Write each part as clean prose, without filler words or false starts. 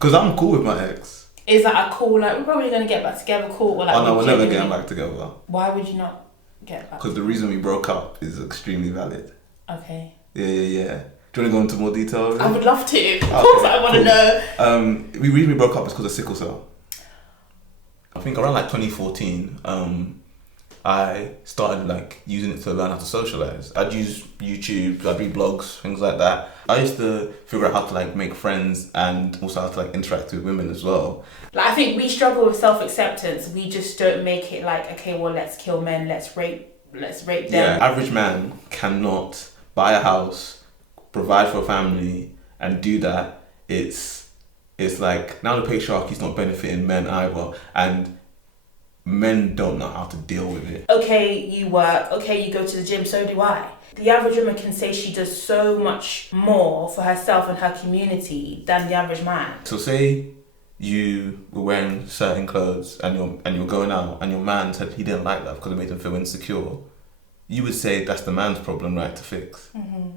Because I'm cool with my ex. Is that a cool, like, we're probably going to get back together, cool? Or like, Oh no, we're never getting back together. Why would you not get back? Because the reason we broke up is extremely valid. Okay. Yeah. Do you want to go into more detail? I would love to. Of course I want to know. The reason we broke up is because of sickle cell. I think around like 2014, I started like using it to learn how to socialize. I'd use YouTube, I'd read blogs, things like that. I used to figure out how to like make friends and also how to like interact with women as well. Like, I think we struggle with self-acceptance. We just don't make it like, okay, well, let's kill men, let's rape them. Yeah, average man cannot buy a house, provide for a family, and do that. It's like now the patriarchy's not benefiting men either, and men don't know how to deal with it. Okay, you work, okay, you go to the gym, so do I. The average woman can say she does so much more for herself and her community than the average man. So say you were wearing certain clothes and you're going out and your man said he didn't like that because it made him feel insecure. You would say that's the man's problem, right, to fix. Mm-hmm.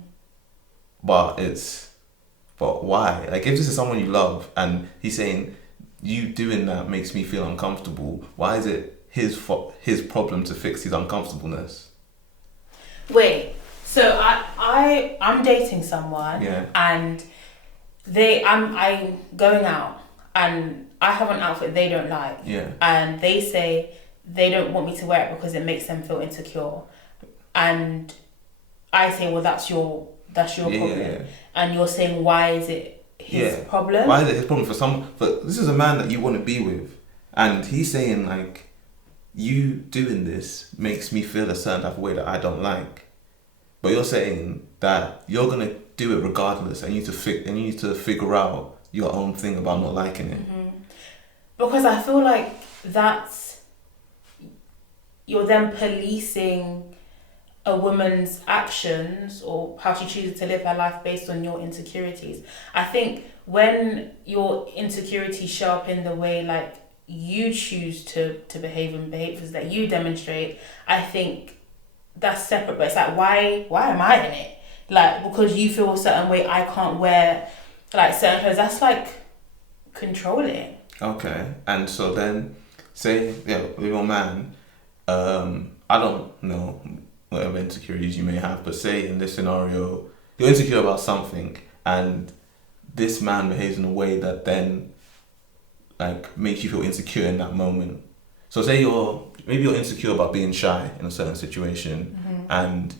But why? Like, if this is someone you love and he's saying you doing that makes me feel uncomfortable, why is it his problem to fix his uncomfortableness? Wait, so I'm dating someone, yeah, and I'm going out and I have an outfit they don't like, yeah, and they say they don't want me to wear it because it makes them feel insecure, and I say, well, that's your problem, and you're saying, why is it his problem? Why is it his problem but this is a man that you want to be with, and he's saying like, you doing this makes me feel a certain type of way that I don't like, but you're saying that you're gonna do it regardless, and you need to figure out your own thing about not liking it. Mm-hmm. Because I feel like you're then policing a woman's actions or how she chooses to live her life based on your insecurities. I think when your insecurities show up in the way like you choose to behave and behaviors that you demonstrate, I think that's separate. But it's like, why am I in it? Like, because you feel a certain way, I can't wear like certain clothes. That's like controlling. Okay, and so then say with your man, I don't know whatever insecurities you may have, but say in this scenario you're insecure about something and this man behaves in a way that then like makes you feel insecure in that moment. So say maybe you're insecure about being shy in a certain situation, mm-hmm. and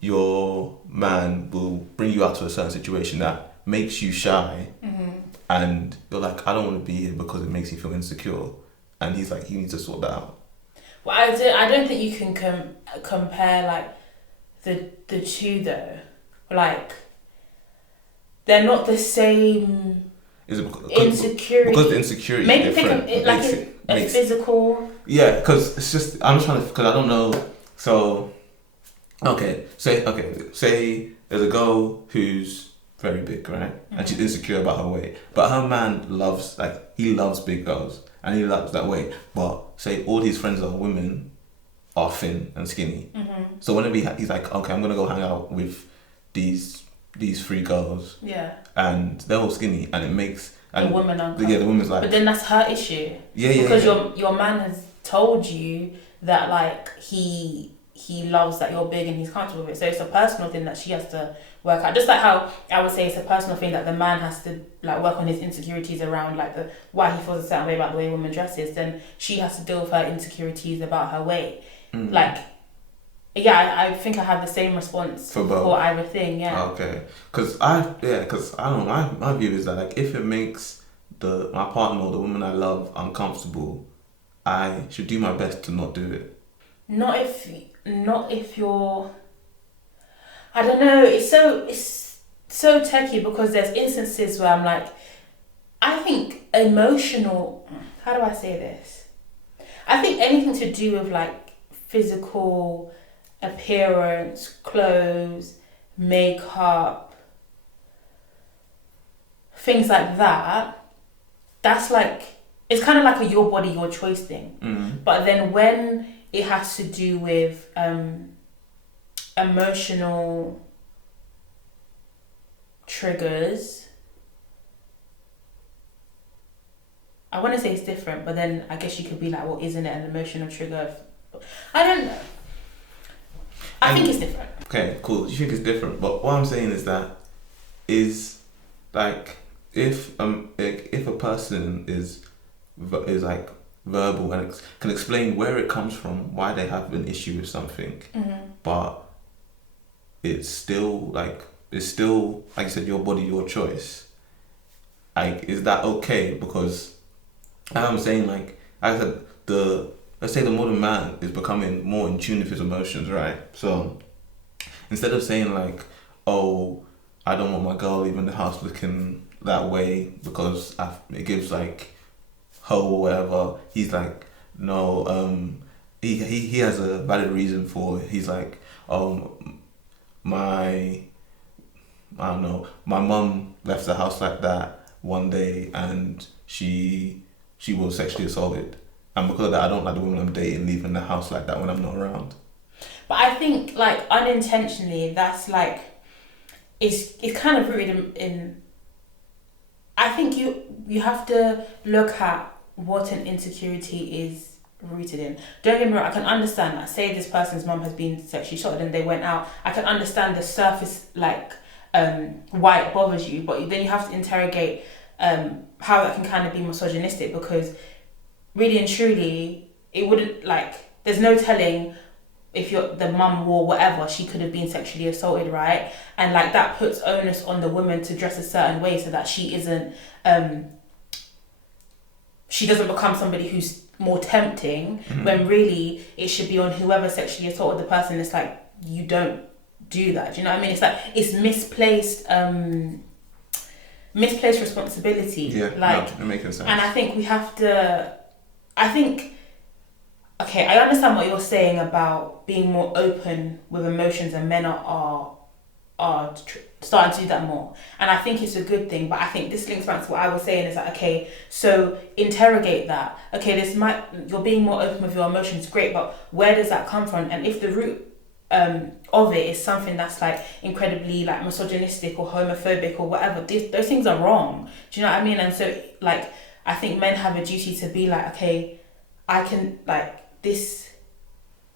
your man will bring you out to a certain situation that makes you shy, mm-hmm. and you're like, I don't want to be here because it makes you feel insecure, and he's like, you need to sort that out. Well, I don't think you can compare like the two though. Like, they're not the same. Is it because insecurity? Because the insecurity maybe is different. Think of it like a physical. Yeah, because it's just I'm just trying to, because I don't know. So, say there's a girl who's very big, right? Mm-hmm. And she's insecure about her weight, but her man loves big girls and he loves that weight. But say all his friends are women are thin and skinny. Mm-hmm. So whenever he's like, okay, I'm gonna go hang out with these three girls. Yeah. And they're all skinny, and it makes the woman uncomfortable. Yeah, the woman's like. But then that's her issue. Yeah. Because your man has told you that like he loves that you're big and he's comfortable with it. So it's a personal thing that she has to work out. Just like how I would say it's a personal thing that the man has to like work on his insecurities around like why he feels a certain way about the way a woman dresses. Then she has to deal with her insecurities about her weight. Mm. Like, yeah, I think I have the same response for either thing. Yeah. Okay, because I don't know. My view is that like if it makes my partner or the woman I love uncomfortable, I should do my best to not do it. Not if you're. I don't know. It's so techie because there's instances where I'm like, I think emotional. How do I say this? I think anything to do with like physical appearance, clothes, makeup, things like that, that's like, it's kind of like a your body, your choice thing. Mm-hmm. But then when it has to do with emotional triggers, I want to say it's different, but then I guess you could be like, well, isn't it an emotional trigger? I don't know. I think it's different. Okay, cool. You think it's different, but what I'm saying is like if a person is like verbal and can explain where it comes from, why they have an issue with something, but it's still like you said, your body, your choice. Like, is that okay? Because I'm saying, like I said, let's say the modern man is becoming more in tune with his emotions, right? So instead of saying like, oh, I don't want my girl leaving the house looking that way because it gives like hoe or whatever, he's like, no, he has a valid reason for it. He's like, my mum left the house like that one day and she was sexually assaulted, and because of that I don't like the women I'm dating leaving the house like that when I'm not around. But I think like unintentionally that's like it's kind of rooted in I think you have to look at what an insecurity is rooted in. Don't get me wrong, I can understand that. Say this person's mum has been sexually assaulted and they went out. I can understand the surface, like why it bothers you, but then you have to interrogate how that can kind of be misogynistic, because really and truly, it wouldn't, like, there's no telling if the mum wore whatever, she could have been sexually assaulted, right? And like that puts onus on the woman to dress a certain way so that she isn't she doesn't become somebody who's more tempting, when really it should be on whoever sexually assaulted the person. It's like, you don't do that. Do you know what I mean? It's like, it's misplaced responsibility. Yeah, like, no, it makes sense. And I think we have to, okay, I understand what you're saying about being more open with emotions, and men are starting to do that more, and I think it's a good thing. But I think this links back to what I was saying, is that, okay, so interrogate that. Okay, you're being more open with your emotions, great, but where does that come from? And if the root of it is something that's like incredibly like misogynistic or homophobic or whatever, those things are wrong. Do you know what I mean? And so like I think men have a duty to be like, okay, I can, like, this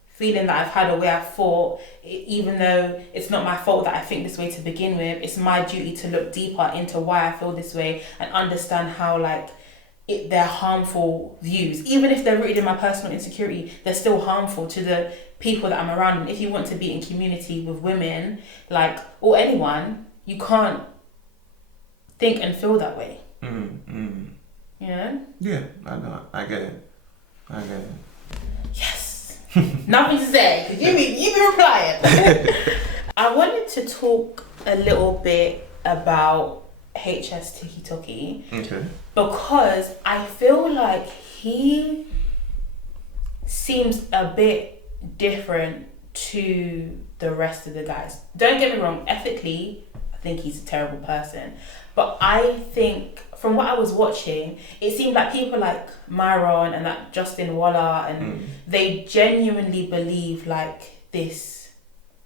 feeling that I've had, or way I've thought, even though it's not my fault that I think this way to begin with, it's my duty to look deeper into why I feel this way and understand how, like, they're harmful views. Even if they're rooted in my personal insecurity, they're still harmful to the people that I'm around. And if you want to be in community with women, like, or anyone, you can't think and feel that way. You know? Yeah, I know. I get it. Yes. Nothing to say. You be replying. I wanted to talk a little bit about HS Tikky Tokky. Okay. Because I feel like he seems a bit different to the rest of the guys. Don't get me wrong, ethically, I think he's a terrible person. But I think, from what I was watching, it seemed like people like Myron and that Justin Waller, and they genuinely believe like this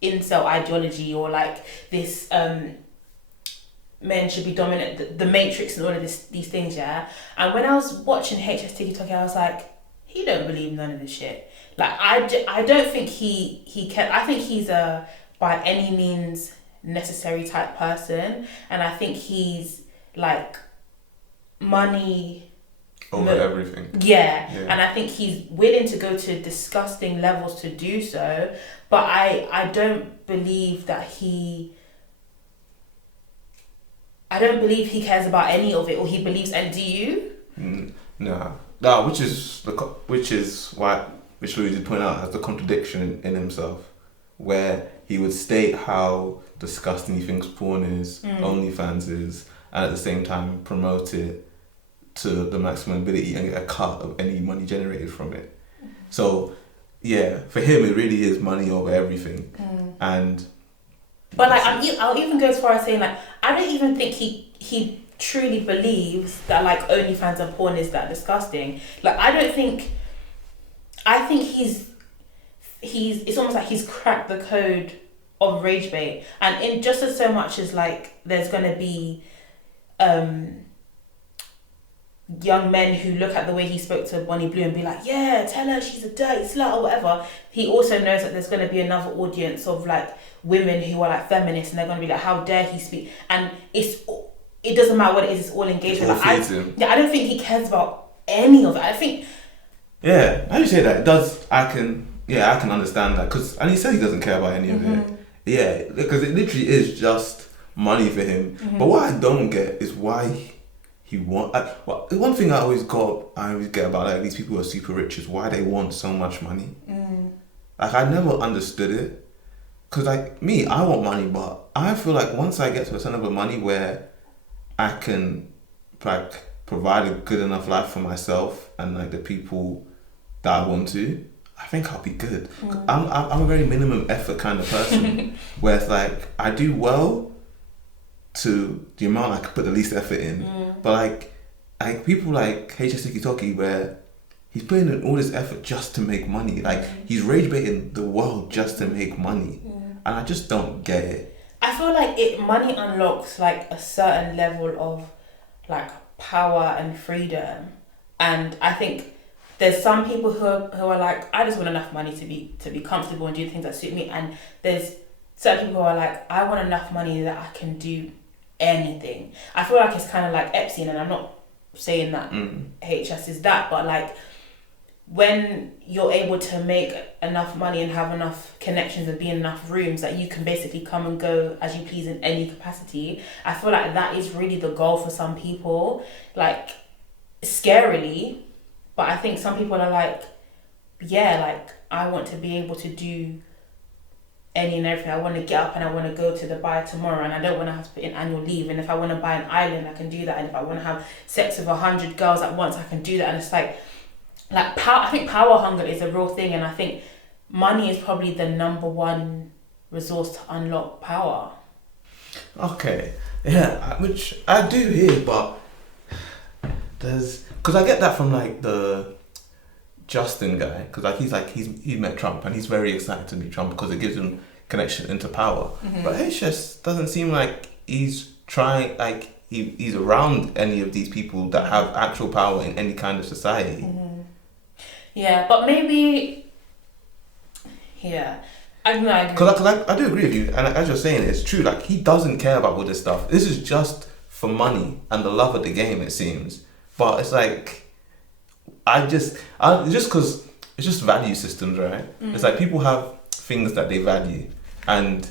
incel ideology, or like this men should be dominant, the Matrix and all of these things, yeah. And when I was watching HS Tikky Tokky, I was like, he don't believe none of this shit. Like, I don't think he can. I think he's a by any means necessary type person, and I think he's like money over everything. Yeah, and I think he's willing to go to disgusting levels to do so. But I don't believe that I don't believe he cares about any of it, or he believes. And do you? No, which is why Louis did point out as the contradiction in himself, where he would state how disgusting he thinks porn is, OnlyFans is, and at the same time promote it to the maximum ability and get a cut of any money generated from it. So yeah, for him it really is money over everything. But like, I'll even go as far as saying, like, I don't even think he truly believes that like OnlyFans and porn is that disgusting. Like, I think he's it's almost like he's cracked the code of rage bait, and in just as so much as like there's gonna be young men who look at the way he spoke to Bonnie Blue and be like, yeah, tell her she's a dirty slut or whatever. He also knows that there's going to be another audience of like women who are like feminists, and they're going to be like, how dare he speak? And it doesn't matter what it is, it's all engagement. I don't think he cares about any of it. I think. Yeah, how do you say that? It does. I can understand that, and he said he doesn't care about any of it. Yeah, because it literally is just money for him. But what I don't get is why he want. One thing I always get about like these people who are super rich is why they want so much money. Like I never understood it. Cause like me, I want money, but I feel like once I get to a certain level of money where I can like provide a good enough life for myself and like the people that I want to, I think I'll be good. I'm a very minimum effort kind of person, where it's like I do well to the amount I could put the least effort in. But like people like HS Tikky Tokky, where he's putting in all this effort just to make money. Like he's rage baiting the world just to make money, and I just don't get it. I feel like money unlocks like a certain level of like power and freedom, and I think there's some people who are like, I just want enough money to be comfortable and do things that suit me, and there's certain people who are like, I want enough money that I can do anything. I feel like it's kind of like Epstein, and I'm not saying that HS is that, but like when you're able to make enough money and have enough connections and be in enough rooms that you can basically come and go as you please in any capacity, I feel like that is really the goal for some people, like scarily. But I think some people are like, yeah, like I want to be able to do any and everything. I want to get up and I want to go to Dubai tomorrow, and I don't want to have to put in annual leave. And if I want to buy an island, I can do that. And if I want to have sex with 100 girls at once, I can do that. And it's like power. I think power hunger is a real thing, and I think money is probably the number one resource to unlock power. Okay, yeah, which I do hear, but because I get that from like the Justin guy, because like he met Trump and he's very excited to meet Trump because it gives him connection into power. But HS doesn't seem like he's trying, like he's around any of these people that have actual power in any kind of society. Yeah, but maybe, yeah. I agree. Because I do agree with you, and as you're saying, it's true. Like he doesn't care about all this stuff. This is just for money and the love of the game, it seems. But it's like, just because it's just value systems, right? It's like people have things that they value, and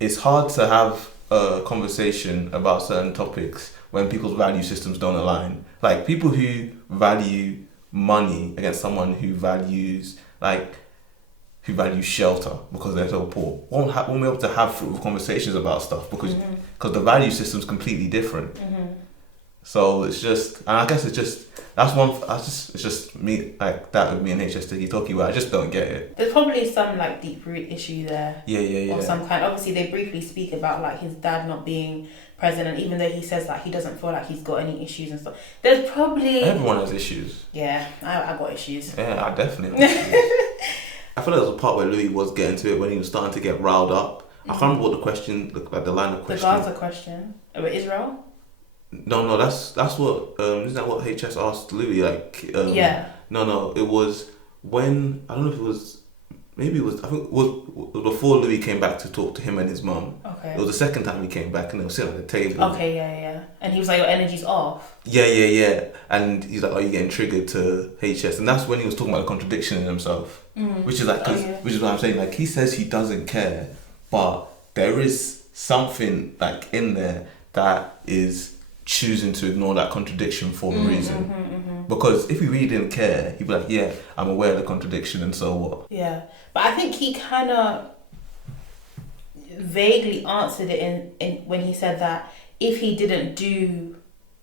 it's hard to have a conversation about certain topics when people's value systems don't align. Like people who value money against someone who values shelter because they're so poor won't be able to have fruitful conversations about stuff because the value system's completely different. So it's just, and I guess it's just me, like that with me and HS Tikky Tokky, where I just don't get it. There's probably some like deep root issue there. Yeah. Or some kind. Obviously, they briefly speak about like his dad not being president, even though he says like he doesn't feel like he's got any issues and stuff. There's probably everyone has issues. Yeah, I got issues. Yeah, I definitely have issues. I feel like there was a part where Louis was getting to it when he was starting to get riled up. I can't remember what the question, like the line of question. The Gaza question about Israel. No, that's what isn't that what HS asked Louis? Like yeah. No, it was when I don't know if it was, maybe it was, I think it was before Louis came back to talk to him and his mum. Okay. It was the second time he came back and they were sitting at the table. Okay, yeah. And he was like, your energy's off. Yeah. And he's like, are you getting triggered to HS? And that's when he was talking about the contradiction in himself. Which is like, which is what I'm saying. Like he says he doesn't care, but there is something like in there that is choosing to ignore that contradiction for a reason. Because if he really didn't care, he'd be like, yeah, I'm aware of the contradiction and so what. Yeah. But I think he kind of vaguely answered it in when he said that if he didn't do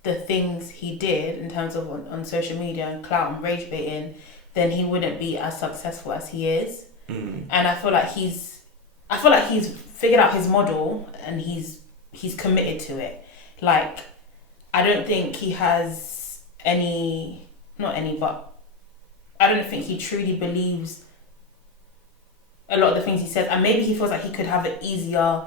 the things he did in terms of on social media and clout and rage baiting, then he wouldn't be as successful as he is. And I feel like he's figured out his model and he's committed to it. Like, I don't think he has but I don't think he truly believes a lot of the things he says, and maybe he feels like he could have an easier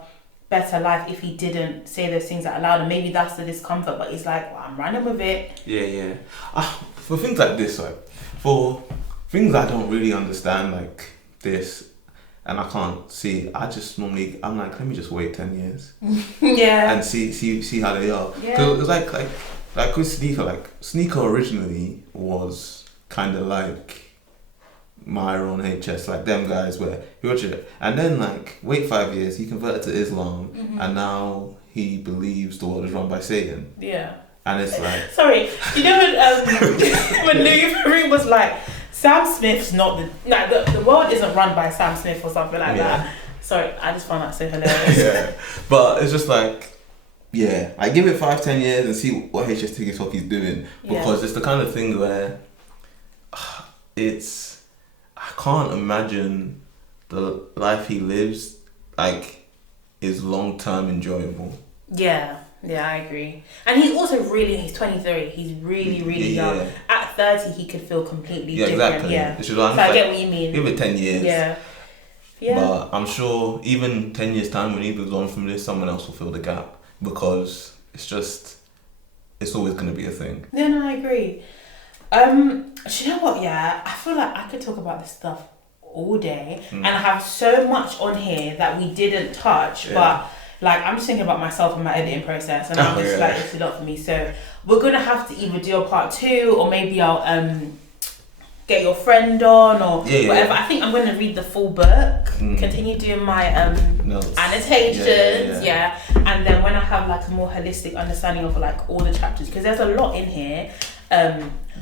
better life if he didn't say those things out loud, and maybe that's the discomfort, but he's like, well, I'm running with it. Yeah. For things like this, like, for things I don't really understand, like this, and I can't see, I'm like, let me just wait 10 years. Yeah. And see how they are. Yeah. So it's like with Sneaker originally was kind of like Myron, HS, like them guys where you watch it, and then like wait 5 years, he converted to Islam, and now he believes the world is run by Satan. Yeah. And it's like, sorry, you know when Louis Theroux was like, Sam Smith's not the world isn't run by Sam Smith or something like that. Sorry, I just found that so hilarious. Yeah, but it's just like, yeah, I give it 5-10 years and see what HS Tikky Tokky's doing, because it's the kind of thing where I can't imagine the life he lives like is long term enjoyable. Yeah, I agree. And he's also he's 23. He's really young. At 30, he could feel completely different. Exactly. Yeah, so I get what you mean. Give it 10 years. Yeah. But I'm sure even 10 years time when he moves on from this, someone else will fill the gap, because it's always going to be a thing. Yeah, no, I agree. Do you know what? Yeah, I feel like I could talk about this stuff all day, and I have so much on here that we didn't touch, but like I'm just thinking about myself and my editing process, and I'm just like, it's a lot for me. So we're gonna have to either do a part 2, or maybe I'll get your friend on, or whatever. I think I'm gonna read the full book, continue doing my annotations, and then when I have like a more holistic understanding of like all the chapters, because there's a lot in here,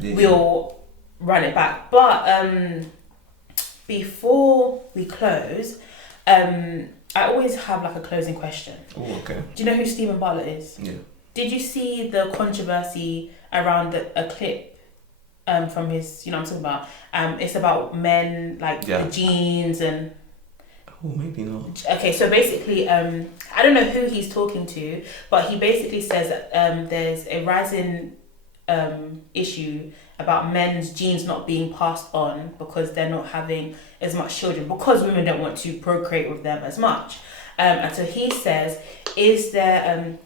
we'll run it back. But before we close, I always have like a closing question. Oh, okay. Do you know who Steven Bartlett is? Yeah. Did you see the controversy around a clip from his, you know what I'm talking about? It's about men, like the jeans and... Oh, maybe not. Okay, so basically, I don't know who he's talking to, but he basically says that there's a rising issue about men's genes not being passed on because they're not having as much children, because women don't want to procreate with them as much. And so he says, he says that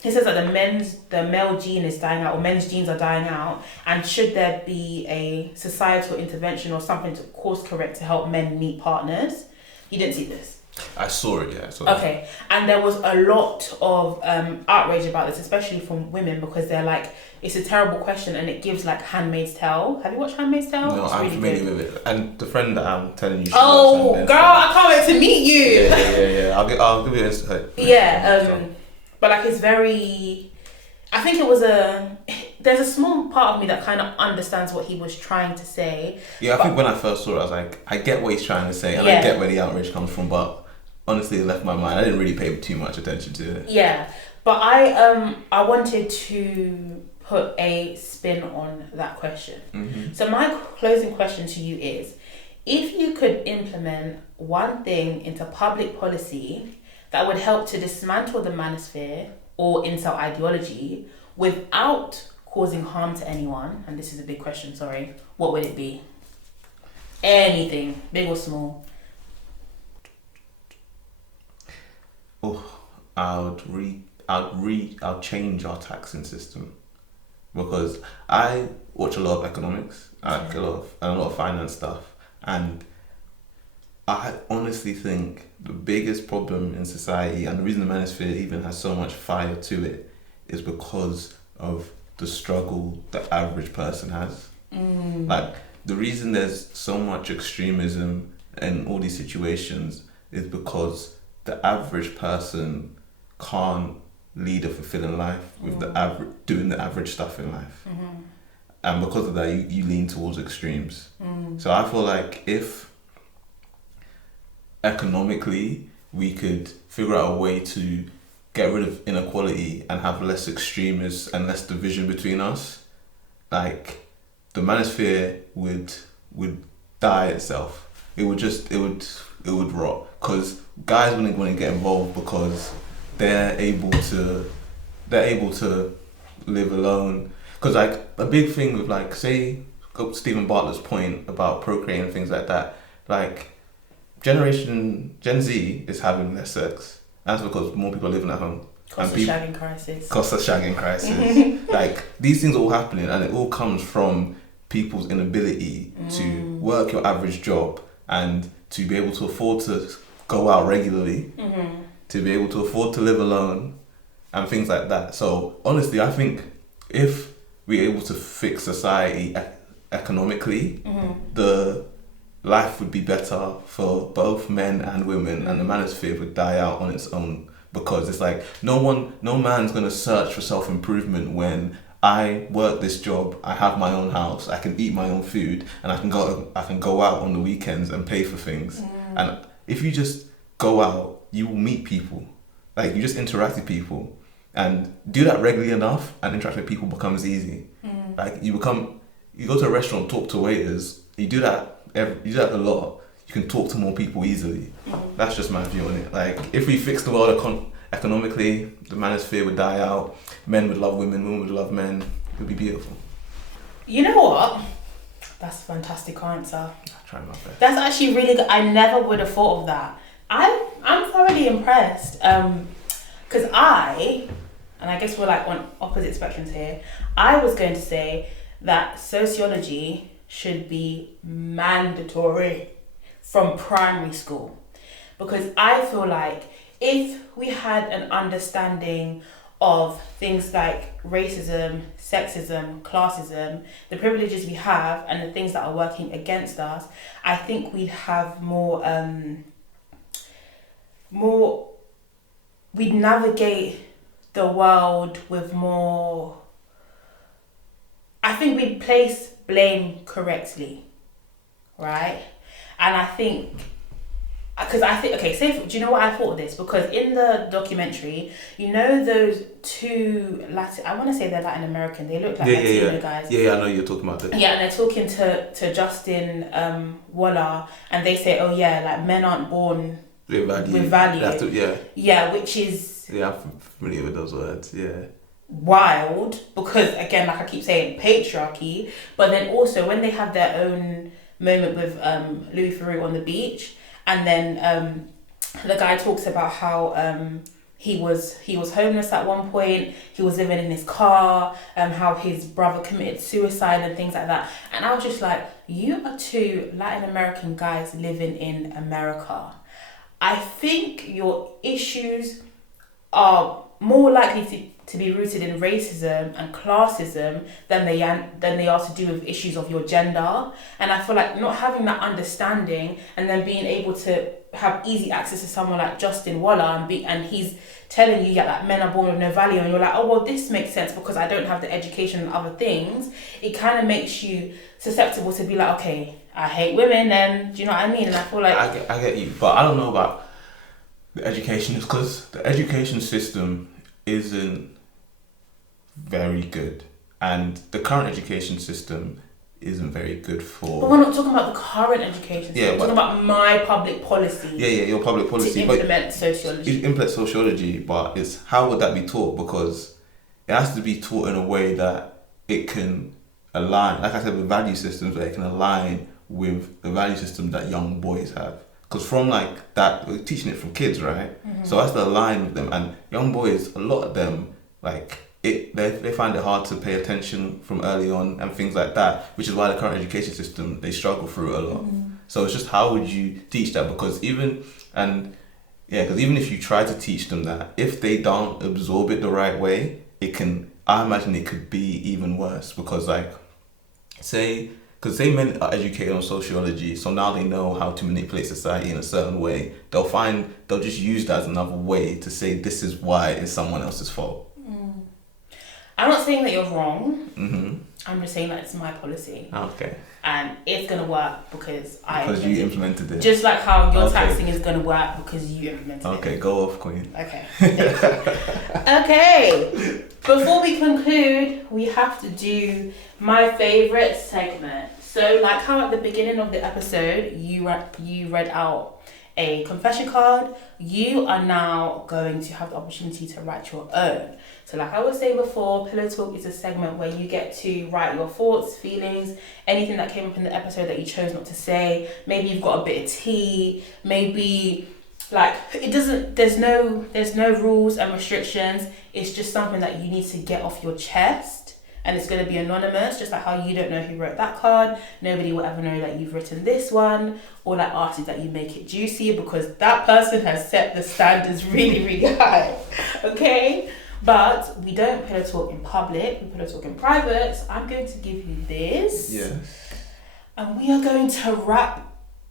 the male gene is dying out, or men's genes are dying out, and should there be a societal intervention or something to course correct to help men meet partners? You didn't see this? I saw it, yeah. Okay, and there was a lot of outrage about this, especially from women, because they're like, it's a terrible question, and it gives like Handmaid's Tale. Have you watched Handmaid's Tale? No, I'm familiar with it. And the friend that I'm telling you. Oh, girl, I can't wait to meet you. Yeah. I'll give you an insight. But like, it's very... I think it was there's a small part of me that kind of understands what he was trying to say. Yeah, I think when I first saw it, I was like, I get what he's trying to say, and I get where the outrage comes from, but honestly, it left my mind. I didn't really pay too much attention to it. Yeah, but I wanted to put a spin on that question. Mm-hmm. So my closing question to you is, if you could implement one thing into public policy that would help to dismantle the Manosphere or Incel ideology without causing harm to anyone, and this is a big question, sorry, what would it be? Anything, big or small. I'll change our taxing system, because I watch a lot of economics, a lot of finance stuff, and I honestly think the biggest problem in society, and the reason the Manosphere even has so much fire to it, is because of the struggle the average person has. Like, the reason there's so much extremism in all these situations is because the average person can't lead a fulfilling life with doing the average stuff in life. And because of that, you lean towards extremes. So I feel like if economically we could figure out a way to get rid of inequality and have less extremism and less division between us, like, the Manosphere would die itself. It would rot, because guys wouldn't want to get involved because they're able to live alone. Because like, a big thing with, like, say Steven Bartlett's point about procreating and things like that, like, Gen Z is having less sex, That's because more people are living at home. Cost of shagging crisis. Cost of shagging crisis. Like, these things are all happening, and it all comes from people's inability to work your average job and to be able to afford to go out regularly, to be able to afford to live alone, and things like that. So honestly, I think if we're able to fix society economically, the life would be better for both men and women, and the manosphere would die out on its own. Because it's like, no man's gonna search for self-improvement when I work this job, I have my own house, I can eat my own food, and I can go out on the weekends and pay for things. And if you just go out, you will meet people. Like, you just interact with people, and do that regularly enough, and interact with people becomes easy. Like, you go to a restaurant, talk to waiters, you do that a lot, you can talk to more people easily. That's just my view on it. Like, if we fix the world economically, the manosphere would die out, men would love women, women would love men, it would be beautiful. You know what? That's a fantastic answer. I try my best. That's actually really good. I never would have thought of that. I'm thoroughly impressed. Because and I guess we're like on opposite spectrums here, I was going to say that sociology should be mandatory from primary school. Because I feel like if we had an understanding of things like racism, sexism, classism, the privileges we have and the things that are working against us, I think we'd have we'd navigate the world with more, I think we'd place blame correctly, right? And I think, because I think, okay, do you know what I thought of this? Because in the documentary, you know those two I want to say they're Latin American, they look like Latino guys. Yeah, I know you're talking about them. Yeah, and they're talking to Justin Waller, and they say, oh yeah, like men aren't born with value. Yeah, which is... Yeah, I'm familiar with those words, yeah. Wild, because again, like I keep saying, patriarchy, but then also when they have their own moment with Louis Theroux on the beach, and then the guy talks about how he was homeless at one point, he was living in his car, how his brother committed suicide and things like that. And I was just like, you are two Latin American guys living in America. I think your issues are more likely to be rooted in racism and classism than they are to do with issues of your gender. And I feel like not having that understanding and then being able to have easy access to someone like Justin Waller and he's telling you that men are born with no value, and you're like, oh well, this makes sense because I don't have the education and other things. It kind of makes you susceptible to be like, okay, I hate women then, do you know what I mean? And I feel like I get you, but I don't know about the education, because the education system isn't very good, and the current education system isn't very good for... But we're not talking about the current education system, we're talking about my public policy. Yeah, your public policy. To implement sociology. Implement sociology, but it's how would that be taught? Because it has to be taught in a way that it can align, like I said, with value systems, where it can align with the value system that young boys have. Because from like that, we're teaching it from kids, right? So that's the line with them. And young boys, a lot of them, like, they find it hard to pay attention from early on and things like that, which is why the current education system, they struggle through it a lot. So it's just, how would you teach that? Because even if you try to teach them that, if they don't absorb it the right way, I imagine it could be even worse. Because like, say men are educated on sociology, so now they know how to manipulate society in a certain way. They'll just use that as another way to say this is why it's someone else's fault. I'm not saying that you're wrong. I'm just saying that it's my policy. Okay. And it's going to work because you implemented it. Just like how your taxing is going to work because you implemented it. Okay, go off, Queen. Okay. Okay. Before we conclude, we have to do my favourite segment. So, like how at the beginning of the episode, you read out a confession card, you are now going to have the opportunity to write your own. So like I was saying before, Pillow Talk is a segment where you get to write your thoughts, feelings, anything that came up in the episode that you chose not to say. Maybe you've got a bit of tea, maybe Like, it doesn't, there's no rules and restrictions. It's just something that you need to get off your chest, and it's going to be anonymous, just like how you don't know who wrote that card. Nobody will ever know that you've written this one. All I ask is that you make it juicy, because that person has set the standards really, really high. Okay? But we don't pillow talk in public, we pillow talk in private. So I'm going to give you this. Yes. And we are going to wrap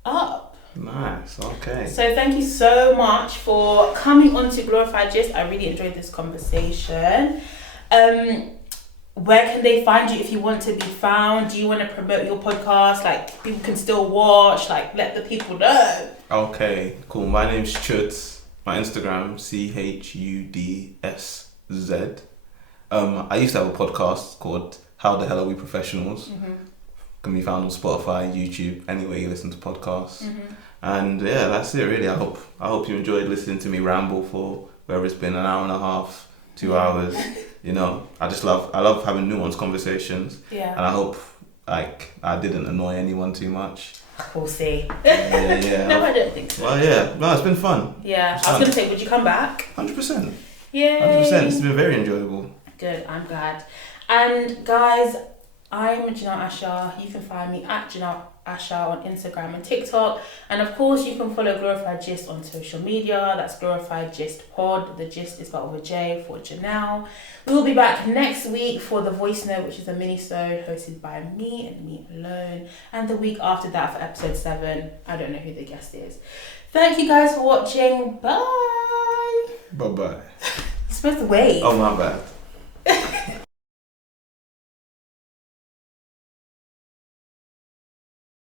up. Nice, okay. So thank you so much for coming on to Glorified Gist. I really enjoyed this conversation. Where can they find you if you want to be found? Do you want to promote your podcast? Like, people can still watch, like, let the people know. Okay, cool. My name's Chuds. My Instagram, CHUDSZ. I used to have a podcast called How the Hell Are We Professionals? Mm-hmm. Can be found on Spotify, YouTube, anywhere you listen to podcasts. Mm-hmm. And yeah, that's it really. I hope you enjoyed listening to me ramble for whether it's been an hour and a half, 2 hours. You know, I love having nuanced conversations. Yeah. And I hope like I didn't annoy anyone too much. We'll see. Yeah. No, I don't think so. Well, yeah. No, it's been fun. Yeah. I was going to say, would you come back? 100%. Yay. 100%. It's been very enjoyable. Good, I'm glad. And guys, I'm Janelle Asher. You can find me at Janelle Asher on Instagram and TikTok. And of course, you can follow Glorified Gist on social media. That's Glorified Gist Pod. The Gist is spelled with a J for Janelle. We will be back next week for The Voice Note, which is a mini-sode hosted by me and me alone. And the week after that for episode 7. I don't know who the guest is. Thank you guys for watching. Bye. Bye-bye. You're supposed to wait. Oh, my bad.